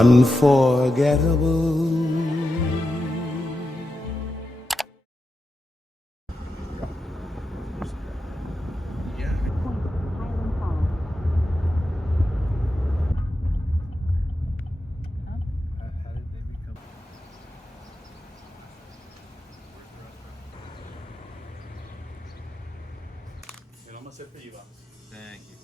unforgettable. Thank you.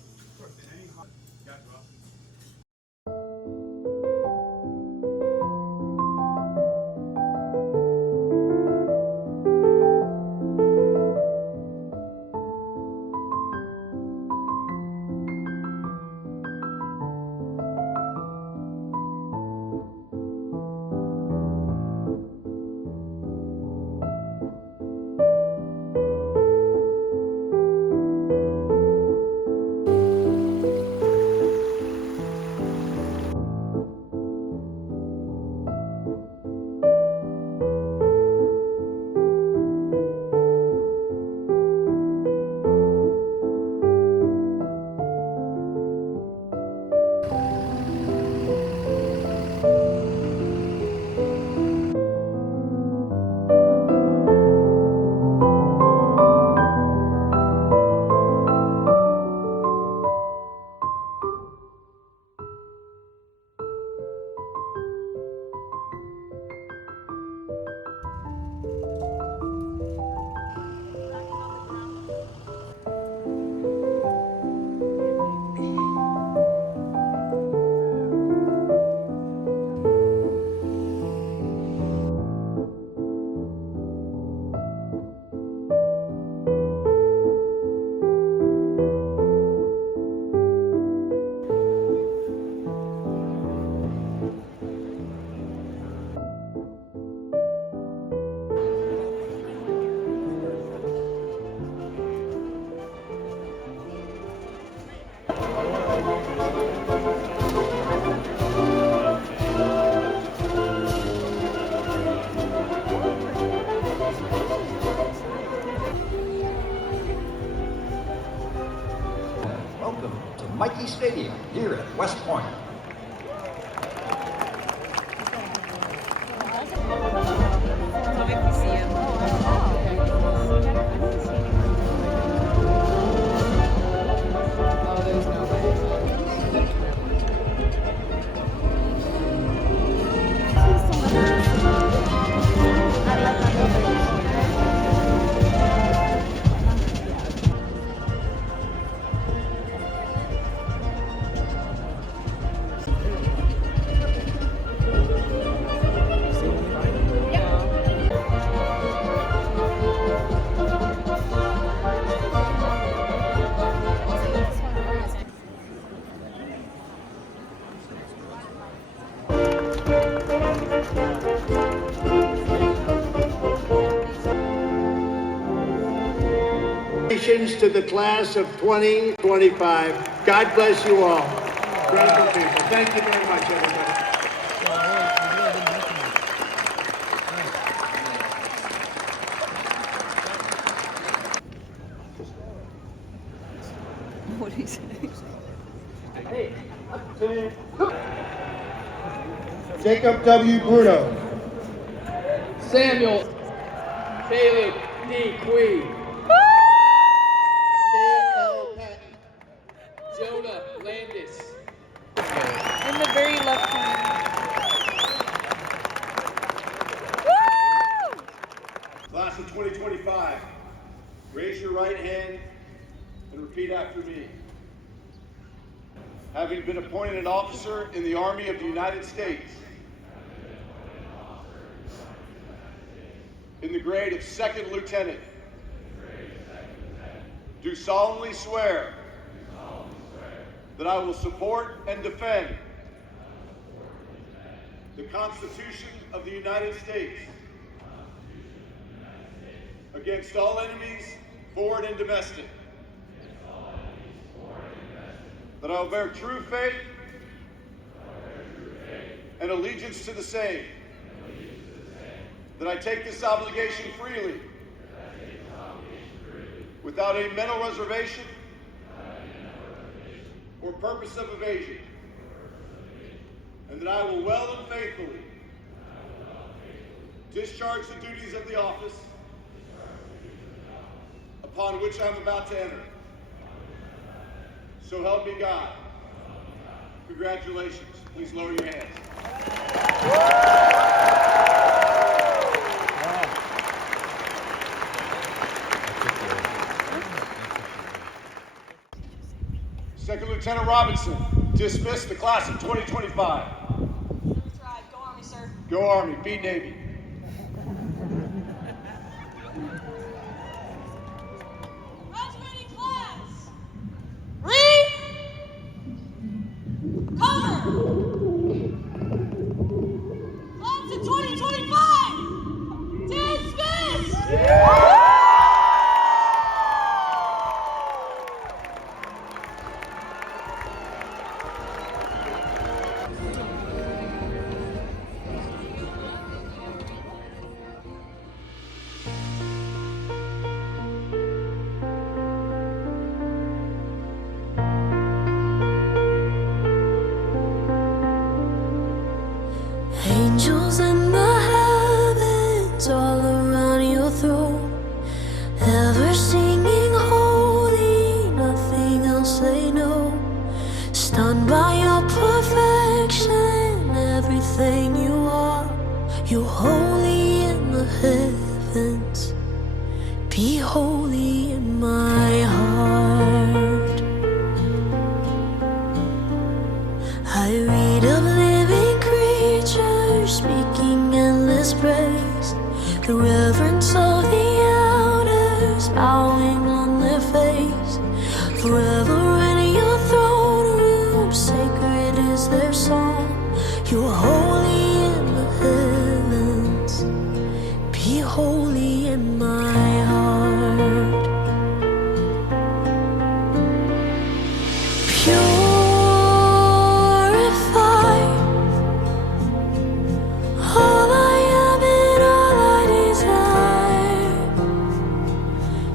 Welcome to Mikey Stadium here at West Point. Congratulations to the class of 2025. God bless you all. Incredible people. Thank you very much, everybody. What did he say? Jacob W. Bruno. Samuel Caleb D. Queen. K.L. Patton. Jonah Landis. In the very left hand. Class of 2025, raise your right hand and repeat after me. Having been appointed an officer in the Army of the United States, in the grade of second lieutenant, do solemnly swear that I will support and defend the Constitution of the United States against all enemies, foreign and domestic. That I will bear true faith and allegiance to the same. That I take this obligation freely, without any mental reservation or purpose of evasion. and that I will well and faithfully discharge the duties of the office upon which I'm about to enter. So help me God. Congratulations. Please lower your hands. Second Lieutenant Robinson, dismiss the class of 2025. Service ride. Go Army, sir. Go Army, beat Navy. Graduating class. Read. Cover. Class of 2025. Dismiss. Angels in the heavens all around your throne, ever singing holy, nothing else they know. Stunned by your perfection, everything you are, you're holy in the heavens, be holy in my heart. I read of living creatures speaking endless praise, the reverence of the elders bowing on their face. Forever in your throne room, sacred is their song. You're holy in the heavens, be holy in my heart. Purified, all I am and all I desire,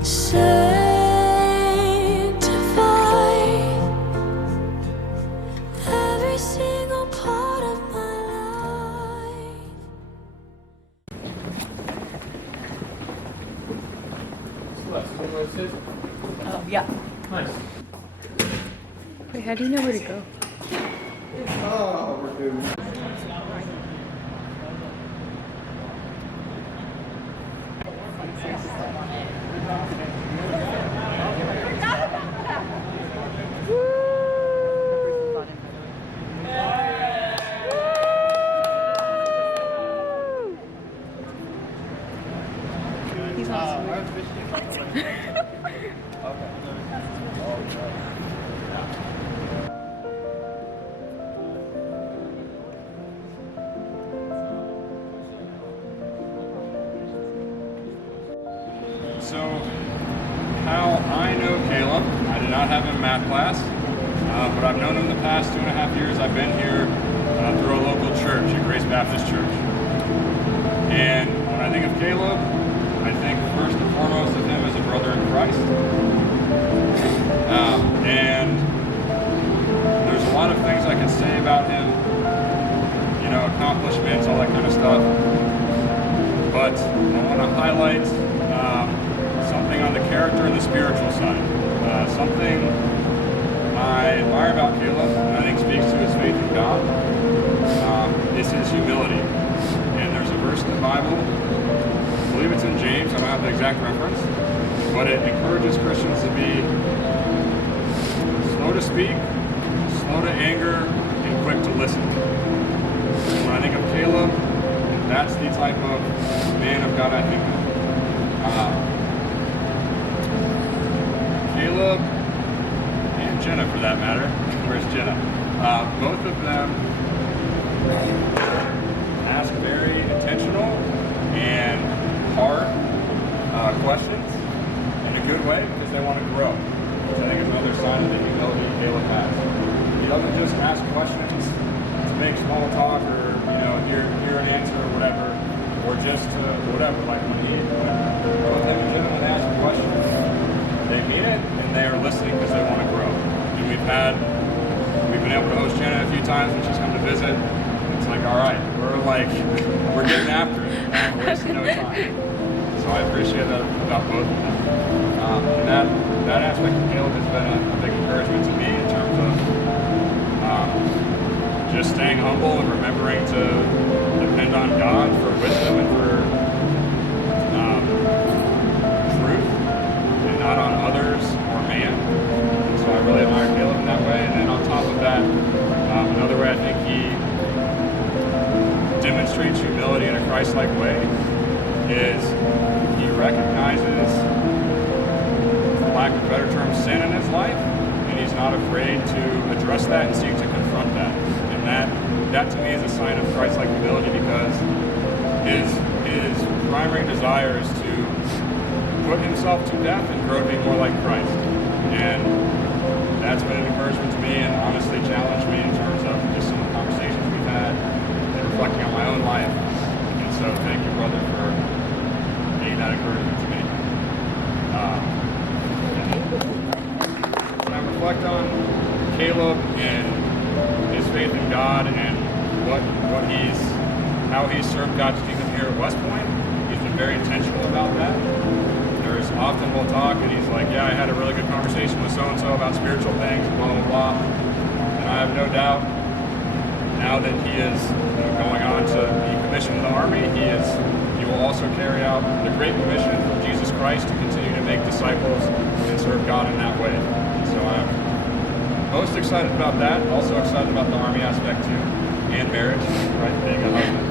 sanctified, every single part of my life. Oh, yeah. Nice. Wait, how do you know where to go? He's on So, how I know Caleb, I did not have him in math class, but I've known him the past 2.5 years. I've been here through a local church, a Grace Baptist church. And when I think of Caleb, I think first and foremost of him as a brother in Christ. And there's a lot of things I could say about him, you know, accomplishments, all that kind of stuff. But I want to highlight something on the character and the spiritual side. Something I admire about Caleb, and I think speaks to his faith in God, is his humility. And there's a verse in the Bible, I believe it's in James, I don't have the exact reference, but it encourages Christians to be slow to speak, slow to anger, and quick to listen. And when I think of Caleb, that's the type of man of God I think of. Caleb and Jenna, for that matter. Where's Jenna? Both of them ask very intentional and hard questions in a good way because they want to grow. Which I think is another sign of the humility Caleb has. He doesn't just ask questions to make small talk or hear an answer or whatever, or just whatever. Like when both him and Jenna, when they ask a question, they mean it, and they are listening because they want to grow. And we've been able to host Jenna a few times when she's come to visit, like, all right, we're getting after it. We're wasting no time. So I appreciate that about both of them. And that aspect of Caleb has been a big encouragement to me in terms of just staying humble and remembering to depend on God for wisdom and for truth, and not on others or man. And so I really admire Caleb in that way. And then on top of that, another way I think he demonstrates humility in a Christ-like way is he recognizes, for lack of a better term, sin in his life, and he's not afraid to address that and seek to confront that. And that to me is a sign of Christ-like humility, because his primary desire is to put himself to death and grow to be more like Christ. And that's been an encouragement to me and honestly challenged me in terms of just some of the conversations we've had and reflecting on my own life. And so thank you, brother, for being that encouragement to me. When I reflect on Caleb and his faith in God and how he's served God's kingdom here at West Point, he's been very intentional about that. There's often we'll talk and he's like, yeah, I had a really good conversation with so-and-so about spiritual things, blah, blah, blah. And I have no doubt now that he is going on to be commissioned in the Army, he will also carry out the Great Commission from Jesus Christ to continue to make disciples and serve God in that way. So I'm most excited about that, also excited about the Army aspect too, and marriage, right, being a husband.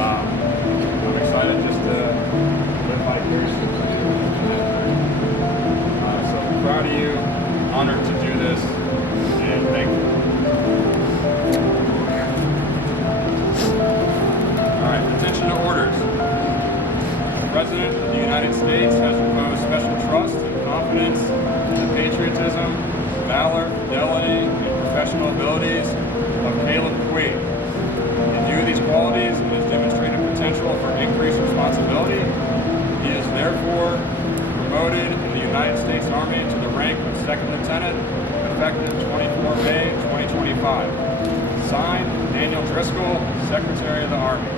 I'm excited just to live vicariously. So proud of you, honored to do this, and thankful. All right, attention to orders. The President of the United States has reposed special trust and confidence in the patriotism, valor, fidelity, and professional abilities of Caleb Queen. In view of these qualities and his demonstrated potential for increased responsibility, he is therefore promoted in the United States Army to the rank of Second Lieutenant, effective 24 May 2025. Signed, Daniel Driscoll, Secretary of the Army.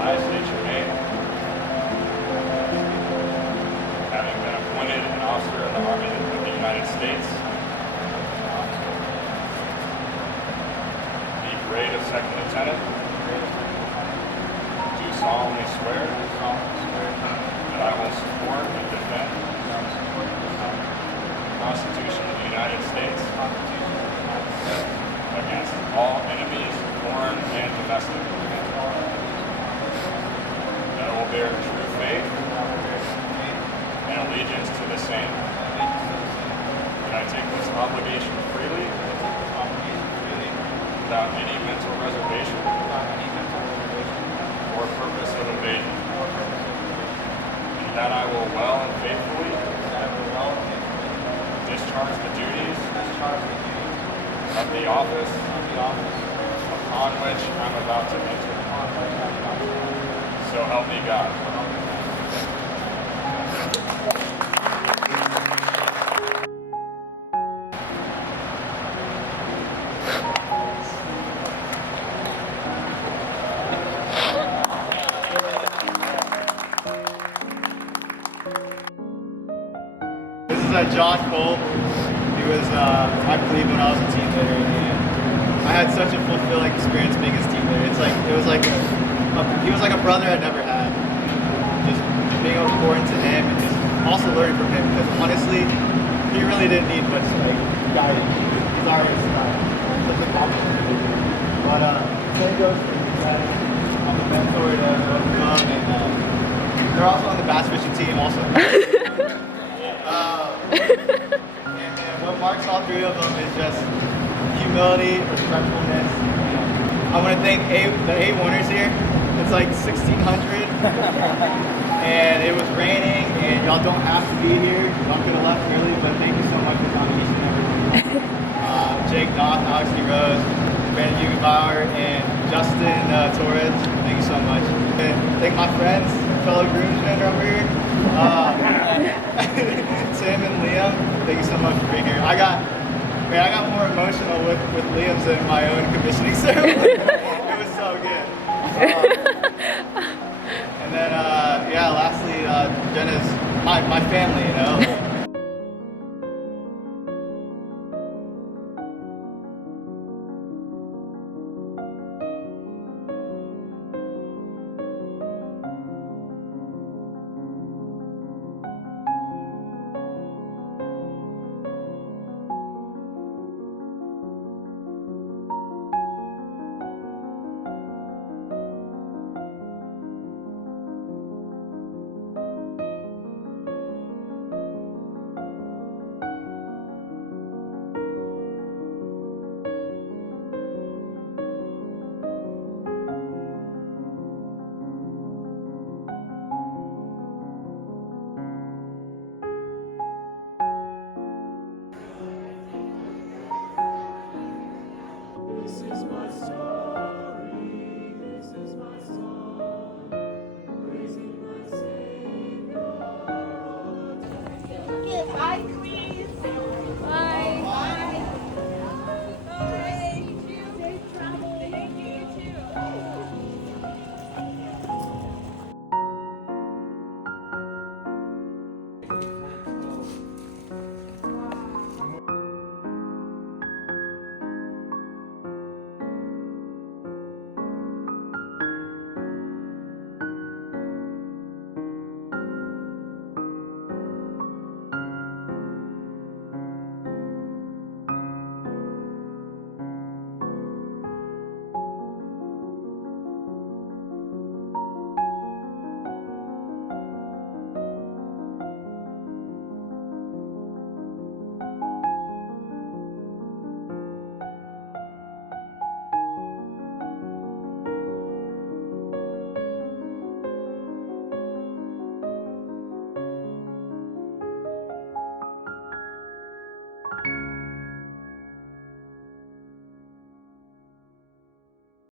I state your name. Having been appointed an officer in the Army of the United States, the grade of Second Lieutenant, do solemnly swear that I will support and defend the Constitution of the United States against all enemies, foreign and domestic. That I will bear true faith and allegiance to the same. That I take this obligation freely without any mental reservation or purpose of evasion. And that I will well and faithfully discharge the duties of the office upon which I'm about to enter. So help me God. This is Josh Cole. He was, I believe, when I was a team leader, and I had such a fulfilling experience being his team leader. He was like a brother I'd never had. Just being able to pour into him and just also learning from him, because honestly, he really didn't need much guidance. He's already such a compliment. But same goes for you guys. I'm a mentor to both of them, and they're also on the bass fishing team also. And what marks all three of them is just humility, respectfulness. I want to thank the A1ers here. It's like 1600 and it was raining, and y'all don't have to be here. Y'all could have left early, but thank you so much for coming each and every week. Jake Doth, Alex D. Rose, Brandon Hugenbauer, and Justin Torres, thank you so much. And thank my friends, fellow groomsmen over here. Tim and Liam, thank you so much for being here. I got Man, I got more emotional with Liam's than my own commissioning ceremony.